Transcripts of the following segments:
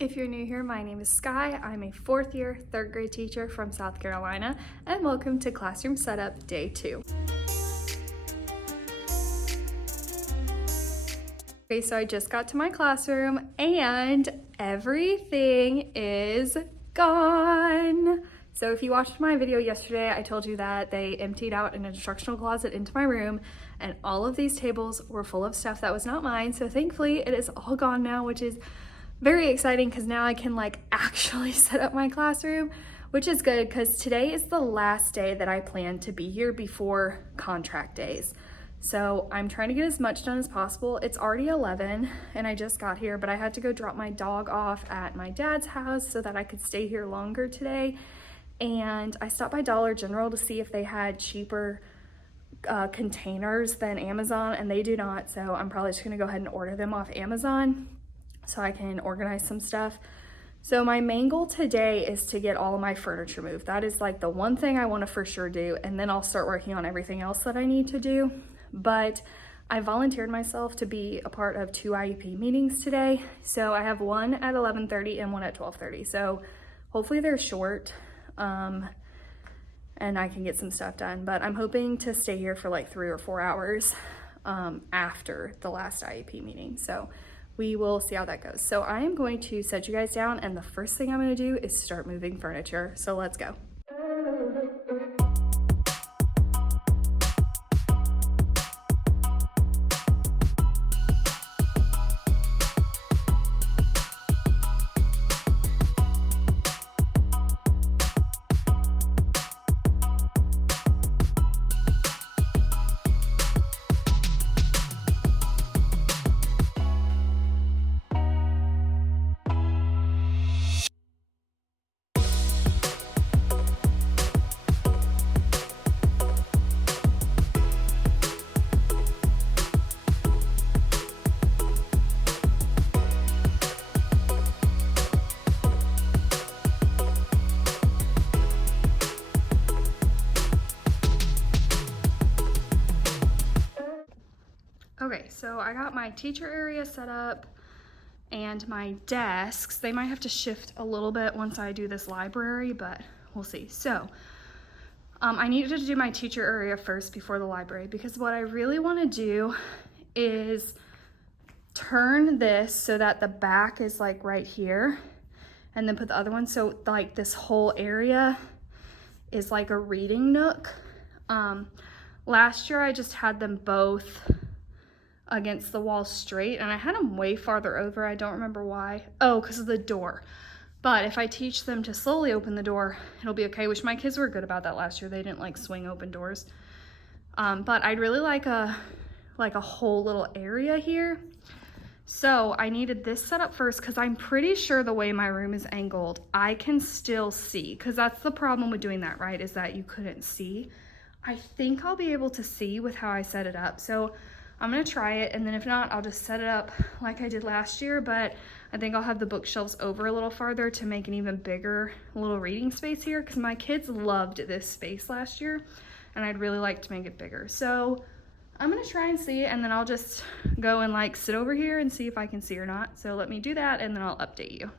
If you're new here, my name is Sky. I'm a fourth year, third grade teacher from South Carolina, and welcome to Classroom Setup Day 2. Okay, so I just got to my classroom and everything is gone. So if you watched my video yesterday, I told you that they emptied out an instructional closet into my room and all of these tables were full of stuff that was not mine. So thankfully it is all gone now, which is very exciting because now I can actually set up my classroom, which is good because today is the last day that I plan to be here before contract days. So I'm trying to get as much done as possible. It's already 11 and I just got here, but I had to go drop my dog off at my dad's house so that I could stay here longer today. And I stopped by Dollar General to see if they had cheaper containers than Amazon, and they do not. So I'm probably just gonna go ahead and order them off Amazon so I can organize some stuff. So my main goal today is to get all of my furniture moved. That is the one thing I want to for sure do, and then I'll start working on everything else that I need to do. But I volunteered myself to be a part of 2 IEP meetings today. So I have one at 11:30 and one at 12:30. So hopefully they're short and I can get some stuff done. But I'm hoping to stay here for 3 or 4 hours after the last IEP meeting. So we will see how that goes. So I am going to set you guys down, and the first thing I'm going to do is start moving furniture. So let's go. Okay, so I got my teacher area set up and my desks. They might have to shift a little bit once I do this library, but we'll see. So I needed to do my teacher area first before the library, because what I really want to do is turn this so that the back is right here, and then put the other one so this whole area is a reading nook. Last year I just had them both against the wall straight, and I had them way farther over. I don't remember why. Oh, because of the door. But if I teach them to slowly open the door, it'll be okay, which my kids were good about that last year. They didn't swing open doors. But I'd really like a whole little area here. So I needed this set up first because I'm pretty sure the way my room is angled, I can still see, because that's the problem with doing that, right, is that you couldn't see. I think I'll be able to see with how I set it up. So I'm gonna try it, and then if not, I'll just set it up like I did last year, but I think I'll have the bookshelves over a little farther to make an even bigger little reading space here, because my kids loved this space last year, and I'd really like to make it bigger. So I'm gonna try and see, and then I'll just go and sit over here and see if I can see or not. So let me do that, and then I'll update you.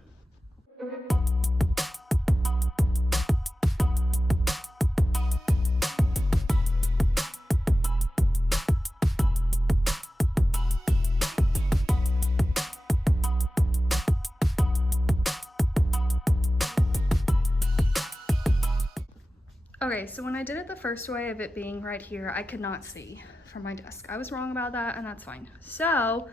Okay, so when I did it the first way of it being right here, I could not see from my desk. I was wrong about that, and that's fine. So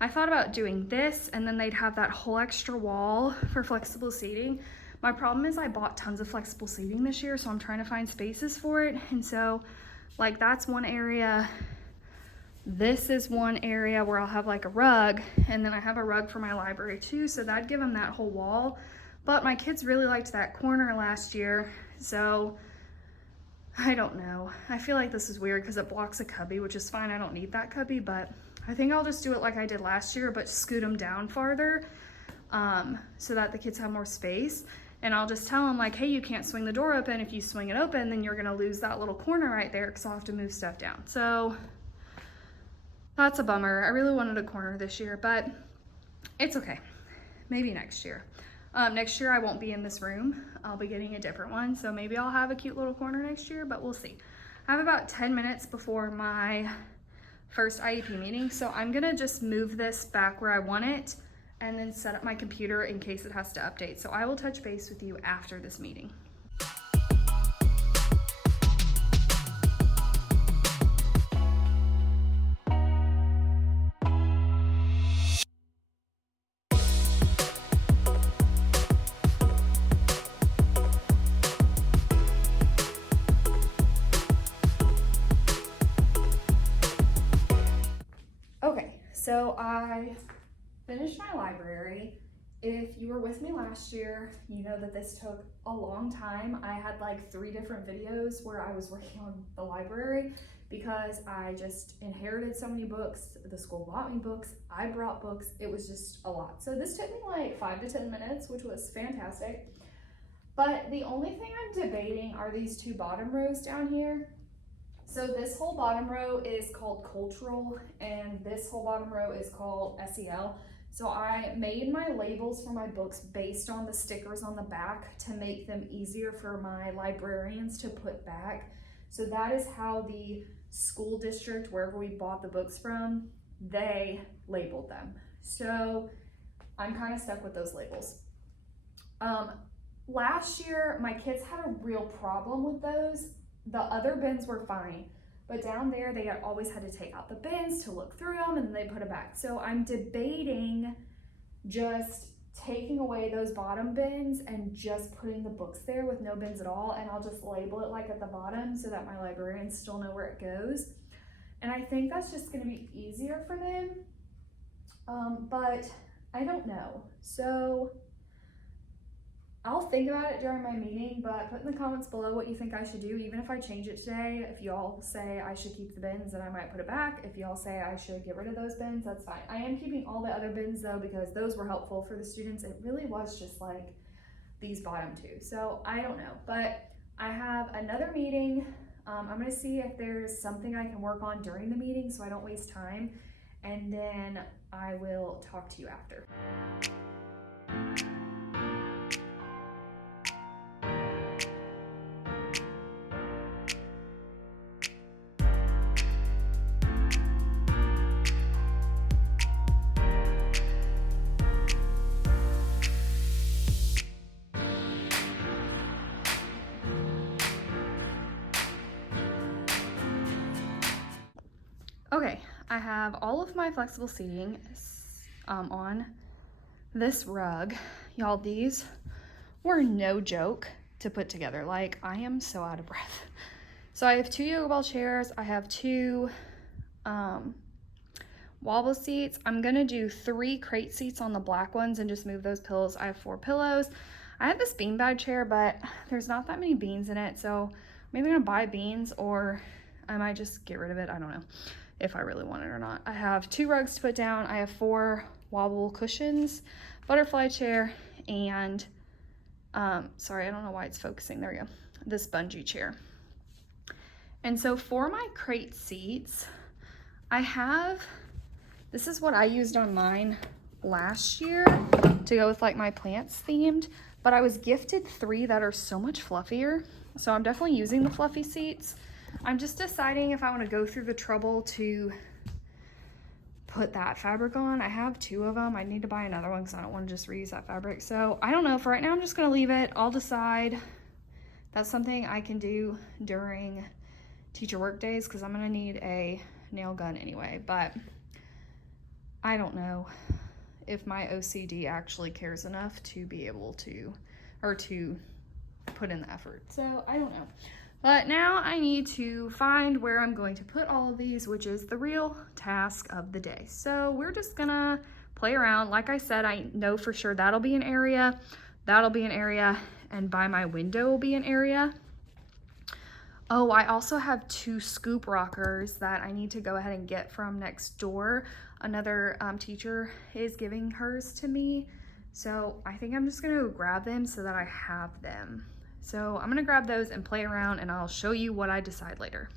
I thought about doing this, and then they'd have that whole extra wall for flexible seating. My problem is I bought tons of flexible seating this year, so I'm trying to find spaces for it. And so that's one area. This is one area where I'll have a rug, and then I have a rug for my library too, so that'd give them that whole wall. But my kids really liked that corner last year, so I don't know. I feel like this is weird because it blocks a cubby, which is fine. I don't need that cubby, but I think I'll just do it like I did last year, but scoot them down farther so that the kids have more space. And I'll just tell them hey, you can't swing the door open. If you swing it open, then you're gonna lose that little corner right there because I'll have to move stuff down. So that's a bummer. I really wanted a corner this year, but it's okay. maybe next year. Next year I won't be in this room. I'll be getting a different one. So maybe I'll have a cute little corner next year, but we'll see. I have about 10 minutes before my first IEP meeting. So I'm gonna just move this back where I want it and then set up my computer in case it has to update. So I will touch base with you after this meeting. Okay, so I finished my library. If you were with me last year, you know that this took a long time. I had like 3 different videos where I was working on the library because I just inherited so many books. The school bought me books, I brought books. It was just a lot. So this took me like 5 to 10 minutes, which was fantastic. But the only thing I'm debating are these 2 bottom rows down here. So this whole bottom row is called cultural and this whole bottom row is called SEL. So I made my labels for my books based on the stickers on the back to make them easier for my librarians to put back. So that is how the school district, wherever we bought the books from, they labeled them. So I'm kind of stuck with those labels. Last year, my kids had a real problem with those. The other bins were fine, but down there they always had to take out the bins to look through them and then they put it back. So I'm debating just taking away those bottom bins and just putting the books there with no bins at all, and I'll just label it like at the bottom so that my librarians still know where it goes. And I think that's just going to be easier for them, but I don't know. So I'll think about it during my meeting, but put in the comments below what you think I should do. Even if I change it today, if y'all say I should keep the bins, then I might put it back. If y'all say I should get rid of those bins, that's fine. I am keeping all the other bins though, because those were helpful for the students. It really was just like these bottom 2. So I don't know, but I have another meeting. I'm gonna see if there's something I can work on during the meeting so I don't waste time. And then I will talk to you after. Okay, I have all of my flexible seating on this rug. Y'all, these were no joke to put together. Like, I am so out of breath. So I have 2 yoga ball chairs. I have 2 wobble seats. I'm gonna do 3 crate seats on the black ones and just move those pillows. I have 4 pillows. I have this beanbag chair, but there's not that many beans in it. So I'm either gonna buy beans or I might just get rid of it. I don't know if I really want it or not. I have 2 rugs to put down. I have 4 wobble cushions, butterfly chair, and sorry, I don't know why it's focusing. There we go. This bungee chair. And so for my crate seats, this is what I used on mine last year to go with like my plants themed, but I was gifted 3 that are so much fluffier. So I'm definitely using the fluffy seats. I'm just deciding if I want to go through the trouble to put that fabric on. I have 2 of them. I need to buy another one because I don't want to just reuse that fabric. So I don't know. For right now, I'm just going to leave it. I'll decide. That's something I can do during teacher work days because I'm going to need a nail gun anyway. But I don't know if my OCD actually cares enough to be able to, or to put in the effort. So I don't know. But now I need to find where I'm going to put all of these, which is the real task of the day. So we're just gonna play around. Like I said, I know for sure that'll be an area, and by my window will be an area. Oh, I also have 2 scoop rockers that I need to go ahead and get from next door. Another teacher is giving hers to me. So I think I'm just gonna go grab them so that I have them. So I'm gonna grab those and play around and I'll show you what I decide later.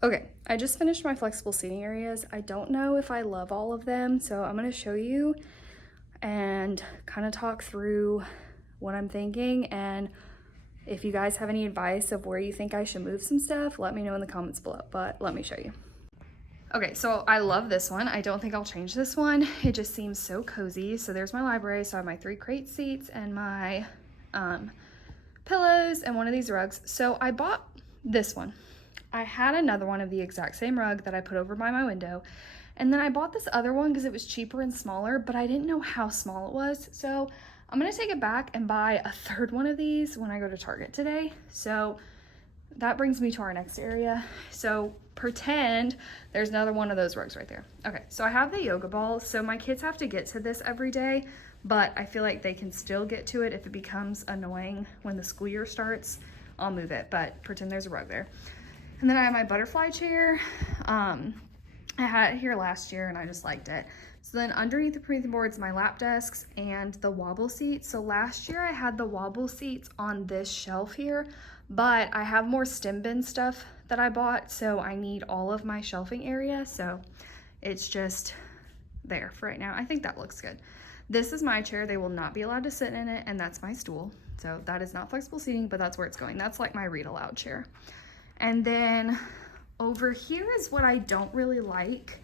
Okay, I just finished my flexible seating areas. I don't know if I love all of them, so I'm gonna show you. and kind of talk through what I'm thinking. And if you guys have any advice of where you think I should move some stuff, let me know in the comments below, but let me show you. Okay, so I love this one. I don't think I'll change this one. It just seems so cozy. So there's my library. So I have my 3 crate seats and my pillows and one of these rugs. So I bought this one. I had another one of the exact same rug that I put over by my window. And then I bought this other one because it was cheaper and smaller, but I didn't know how small it was. So I'm gonna take it back and buy a 3rd one of these when I go to Target today. So that brings me to our next area. So pretend there's another one of those rugs right there. Okay, so I have the yoga ball. So my kids have to get to this every day, but I feel like they can still get to it. If it becomes annoying when the school year starts, I'll move it, but pretend there's a rug there. And then I have my butterfly chair. I had it here last year and I just liked it. So then underneath the Promethean boards, my lap desks and the wobble seats. So last year I had the wobble seats on this shelf here, but I have more stem bin stuff that I bought, so I need all of my shelving area. So it's just there for right now. I think that looks good. This is my chair. They will not be allowed to sit in it, and that's my stool. So that is not flexible seating, but that's where it's going. That's like my read aloud chair. And then over here is what I don't really like.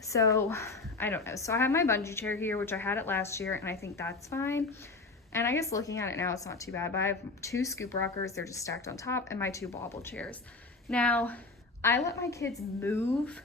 So I don't know. So I have my bungee chair here, which I had it last year, and I think that's fine. And I guess looking at it now, it's not too bad, but I have 2 scoop rockers. They're just stacked on top, and my 2 wobble chairs. Now, I let my kids move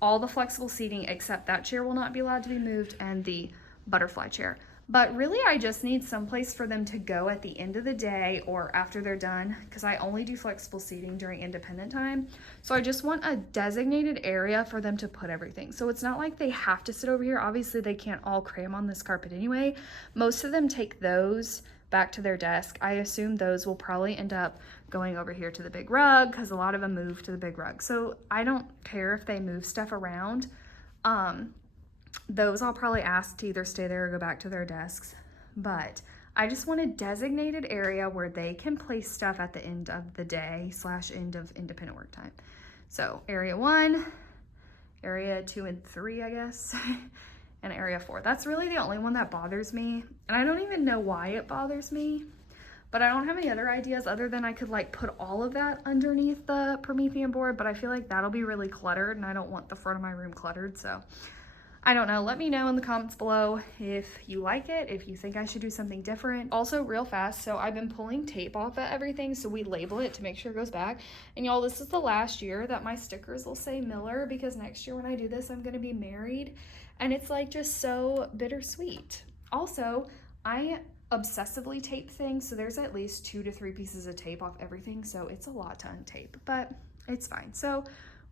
all the flexible seating except that chair will not be allowed to be moved and the butterfly chair. But really, I just need some place for them to go at the end of the day or after they're done, because I only do flexible seating during independent time. So I just want a designated area for them to put everything. So it's not like they have to sit over here. Obviously, they can't all cram on this carpet anyway. Most of them take those back to their desk. I assume those will probably end up going over here to the big rug because a lot of them move to the big rug. So I don't care if they move stuff around. Those I'll probably ask to either stay there or go back to their desks. But I just want a designated area where they can place stuff at the end of the day / end of independent work time. So area 1, area 2 and 3, I guess, and area 4. That's really the only one that bothers me. And I don't even know why it bothers me, but I don't have any other ideas other than I could like put all of that underneath the Promethean board, but I feel like that'll be really cluttered and I don't want the front of my room cluttered. So I don't know. Let me know in the comments below if you like it, if you think I should do something different. Also, real fast, so I've been pulling tape off of everything so we label it to make sure it goes back. And y'all, this is the last year that my stickers will say Miller, because next year when I do this, I'm going to be married. And it's like just so bittersweet. Also, I obsessively tape things, so there's at least 2 to 3 pieces of tape off everything, so it's a lot to untape, but it's fine. So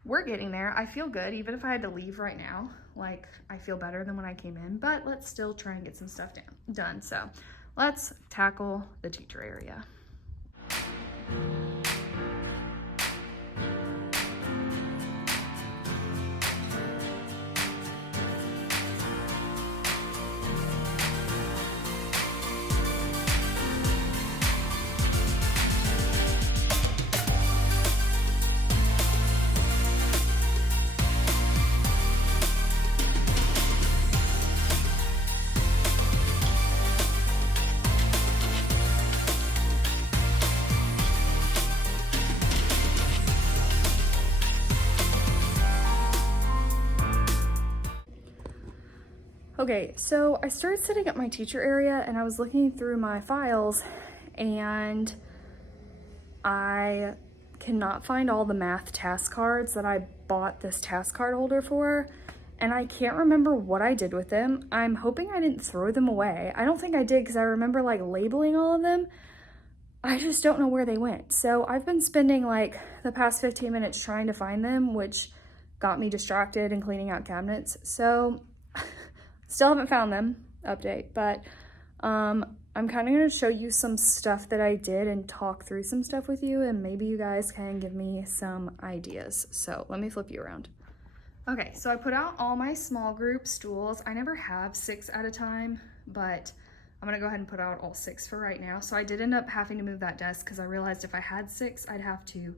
we're getting there. I feel good, even if I had to leave right now. Like, I feel better than when I came in, but let's still try and get some stuff done. So let's tackle the teacher area. Okay, so I started setting up my teacher area and I was looking through my files and I cannot find all the math task cards that I bought this task card holder for, and I can't remember what I did with them. I'm hoping I didn't throw them away. I don't think I did because I remember like labeling all of them. I just don't know where they went. So I've been spending like the past 15 minutes trying to find them, which got me distracted and cleaning out cabinets. So still haven't found them, update, but I'm kind of going to show you some stuff that I did and talk through some stuff with you, and maybe you guys can give me some ideas. So let me flip you around. Okay, so I put out all my small group stools. I never have 6 at a time, but I'm gonna go ahead and put out all 6 for right now. So I did end up having to move that desk because I realized if I had 6, I'd have to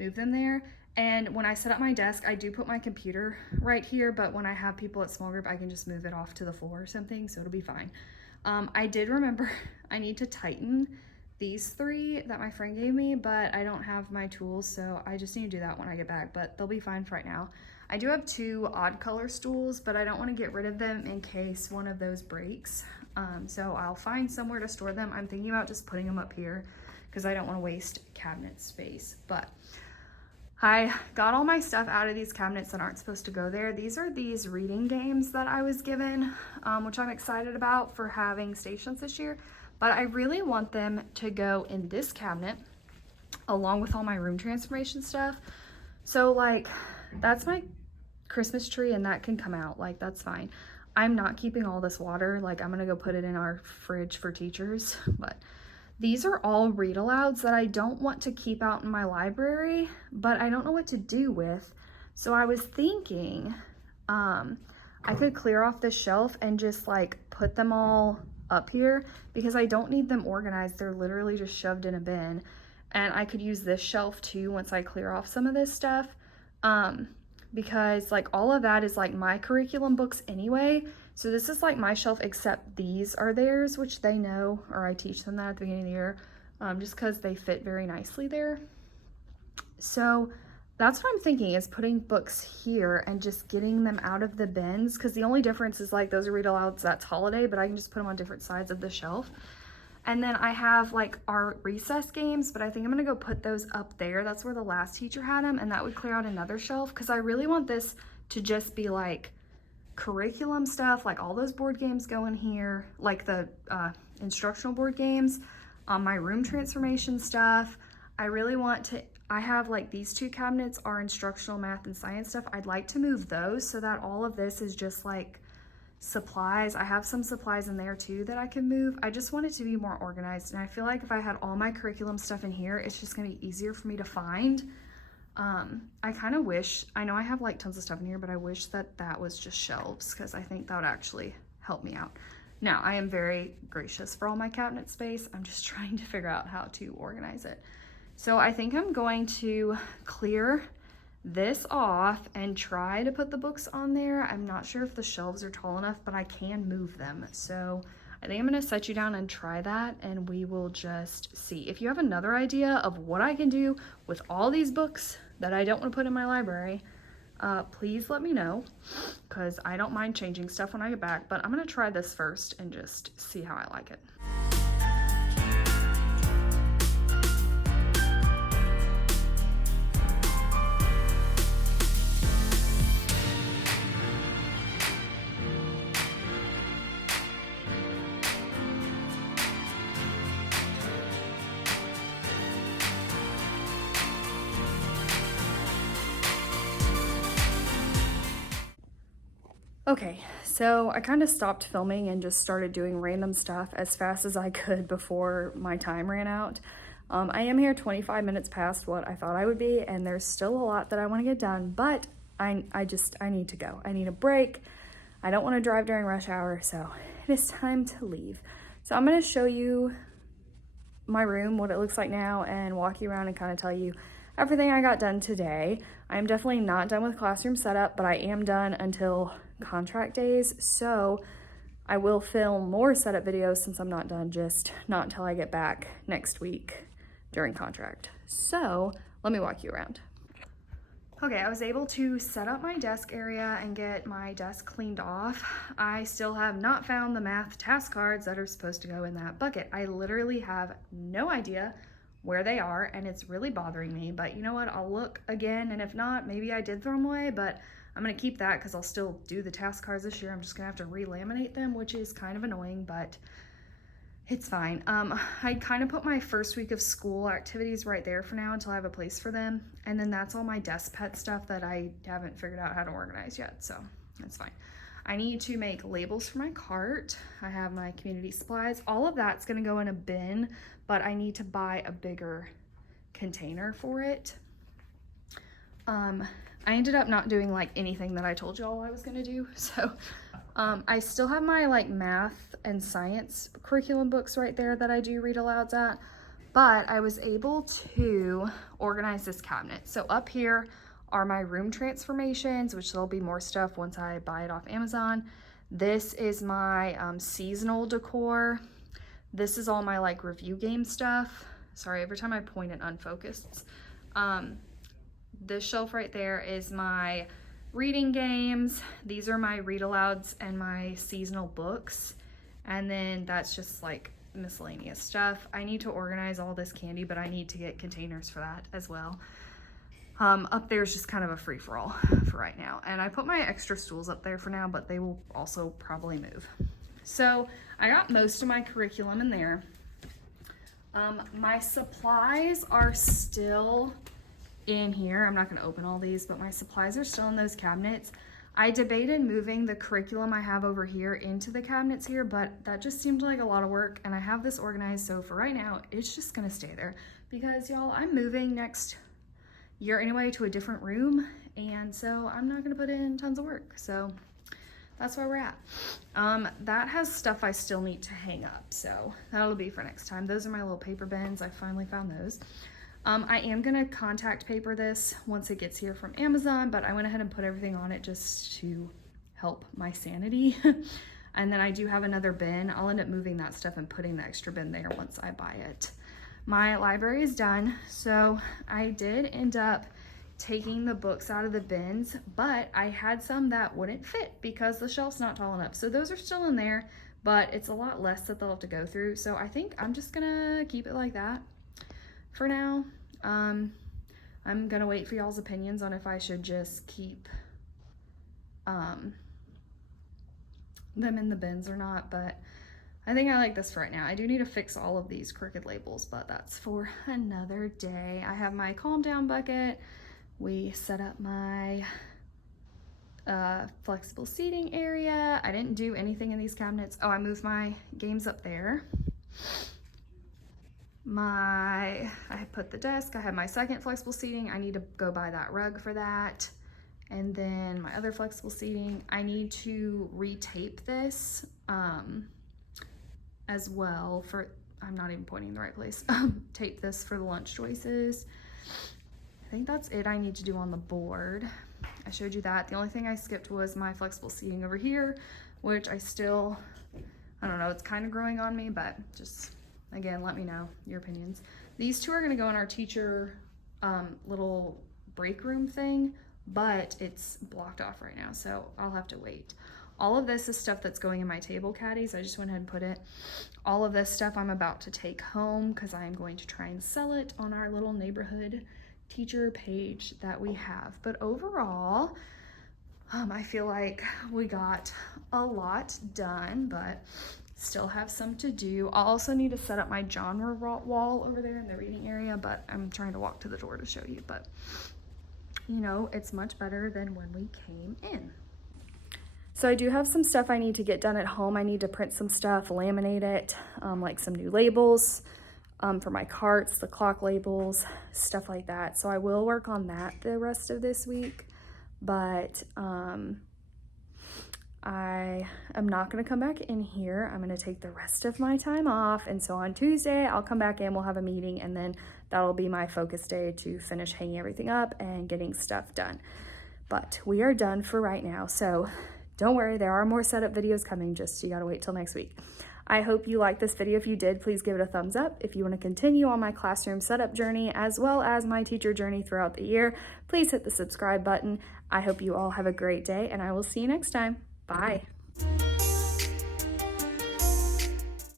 move them there. And when I set up my desk, I do put my computer right here, but when I have people at small group, I can just move it off to the floor or something, so it'll be fine. I did remember I need to tighten these 3 that my friend gave me, but I don't have my tools, so I just need to do that when I get back, but they'll be fine for right now. I do have 2 odd color stools, but I don't want to get rid of them in case one of those breaks. So I'll find somewhere to store them. I'm thinking about just putting them up here because I don't want to waste cabinet space, but I got all my stuff out of these cabinets that aren't supposed to go there. These are these reading games that I was given, which I'm excited about for having stations this year, but I really want them to go in this cabinet along with all my room transformation stuff. So like, that's my Christmas tree and that can come out, like that's fine. I'm not keeping all this water, like I'm gonna go put it in our fridge for teachers, but these are all read alouds that I don't want to keep out in my library, but I don't know what to do with. So I was thinking I could clear off this shelf and just like put them all up here because I don't need them organized. They're literally just shoved in a bin. And I could use this shelf too once I clear off some of this stuff. Because like all of that is like my curriculum books anyway. So this is like my shelf, except these are theirs, which they know, or I teach them that at the beginning of the year, just because they fit very nicely there. So that's what I'm thinking, is putting books here and just getting them out of the bins, because the only difference is like those are read alouds, that's holiday, but I can just put them on different sides of the shelf. And then I have like our recess games, but I think I'm gonna go put those up there. That's where the last teacher had them, and that would clear out another shelf, because I really want this to just be like curriculum stuff, like all those board games go in here, like the instructional board games, my room transformation stuff. I really want to, I have like these 2 cabinets are instructional math and science stuff. I'd like to move those so that all of this is just like supplies. I have some supplies in there too that I can move. I just want it to be more organized, and I feel like if I had all my curriculum stuff in here, it's just gonna be easier for me to find. I kind of wish, I know I have like tons of stuff in here, but I wish that that was just shelves, because I think that would actually help me out. Now, I am very gracious for all my cabinet space. I'm just trying to figure out how to organize it. So I think I'm going to clear this off and try to put the books on there. I'm not sure if the shelves are tall enough, but I can move them. So I think I'm gonna set you down and try that, and we will just see. If you have another idea of what I can do with all these books that I don't want to put in my library, please let me know, because I don't mind changing stuff when I get back, but I'm gonna try this first and just see how I like it. Okay, so I kind of stopped filming and just started doing random stuff as fast as I could before my time ran out. I am here 25 minutes past what I thought I would be, and there's still a lot that I want to get done, but I need to go. I need a break. I don't want to drive during rush hour, so it is time to leave. So I'm going to show you my room, what it looks like now, and walk you around and kind of tell you everything I got done today. I'm definitely not done with classroom setup, but I am done until contract days, so I will film more setup videos since I'm not done, just not until I get back next week during contract. So let me walk you around. Okay, I was able to set up my desk area and get my desk cleaned off. I still have not found the math task cards that are supposed to go in that bucket. I literally have no idea where they are, and it's really bothering me, but you know what, I'll look again, and if not, maybe I did throw them away, but I'm gonna keep that because I'll still do the task cards this year. I'm just gonna have to re-laminate them, which is kind of annoying, but it's fine. I kind of put my first week of school activities right there for now until I have a place for them, and then that's all my desk pet stuff that I haven't figured out how to organize yet, so that's fine. I need to make labels for my cart. I have my community supplies. All of that's gonna go in a bin, but I need to buy a bigger container for it. I ended up not doing like anything that I told y'all I was gonna do, so I still have my like math and science curriculum books right there that I do read alouds at, but I was able to organize this cabinet. So up here are my room transformations, which there'll be more stuff once I buy it off Amazon. This is my seasonal decor. This is all my like review game stuff. Sorry, every time I point it unfocused. This shelf right there is my reading games. These are my read alouds and my seasonal books. And then that's just like miscellaneous stuff. I need to organize all this candy, but I need to get containers for that as well. Up there is just kind of a free-for-all for right now. And I put my extra stools up there for now, but they will also probably move. So I got most of my curriculum in there. My supplies are still in here. I'm not going to open all these, but my supplies are still in those cabinets. I debated moving the curriculum I have over here into the cabinets here, but that just seemed like a lot of work, and I have this organized, so for right now, it's just going to stay there because, y'all, I'm moving next year anyway to a different room, and so I'm not going to put in tons of work, so that's where we're at. That has stuff I still need to hang up, so that'll be for next time. Those are my little paper bins. I finally found those. I am going to contact paper this once it gets here from Amazon, but I went ahead and put everything on it just to help my sanity. And then I do have another bin. I'll end up moving that stuff and putting the extra bin there once I buy it. My library is done, so I did end up taking the books out of the bins, but I had some that wouldn't fit because the shelf's not tall enough. So those are still in there, but it's a lot less that they'll have to go through. So I think I'm just gonna keep it like that for now. I'm gonna wait for y'all's opinions on if I should just keep them in the bins or not, but I think I like this for right now. I do need to fix all of these crooked labels, but that's for another day. I have my calm down bucket. We set up my flexible seating area. I didn't do anything in these cabinets. Oh, I moved my games up there. I put the desk. I have my second flexible seating. I need to go buy that rug for that. And then my other flexible seating, I need to retape this as well for, I'm not even pointing in the right place, tape this for the lunch choices. I think that's it I need to do on the board. I showed you that. The only thing I skipped was my flexible seating over here, which I don't know, it's kind of growing on me, but just, again, let me know your opinions. These two are gonna go in our teacher little break room thing, but it's blocked off right now, so I'll have to wait. All of this is stuff that's going in my table caddies. I just went ahead and put it. All of this stuff I'm about to take home because I am going to try and sell it on our little neighborhood teacher page that we have. But overall, I feel like we got a lot done, but still have some to do. I'll also need to set up my genre wall over there in the reading area, but I'm trying to walk to the door to show you. But you know, it's much better than when we came in. So I do have some stuff I need to get done at home. I need to print some stuff, laminate it, like some new labels for my carts, the clock labels, stuff like that. So I will work on that the rest of this week, but I am not going to come back in here. I'm going to take the rest of my time off. And so on Tuesday, I'll come back in, we'll have a meeting, and then that'll be my focus day to finish hanging everything up and getting stuff done. But we are done for right now. So don't worry, there are more setup videos coming, just you gotta wait till next week. I hope you liked this video. If you did, please give it a thumbs up. If you want to continue on my classroom setup journey as well as my teacher journey throughout the year, please hit the subscribe button. I hope you all have a great day, and I will see you next time. Bye.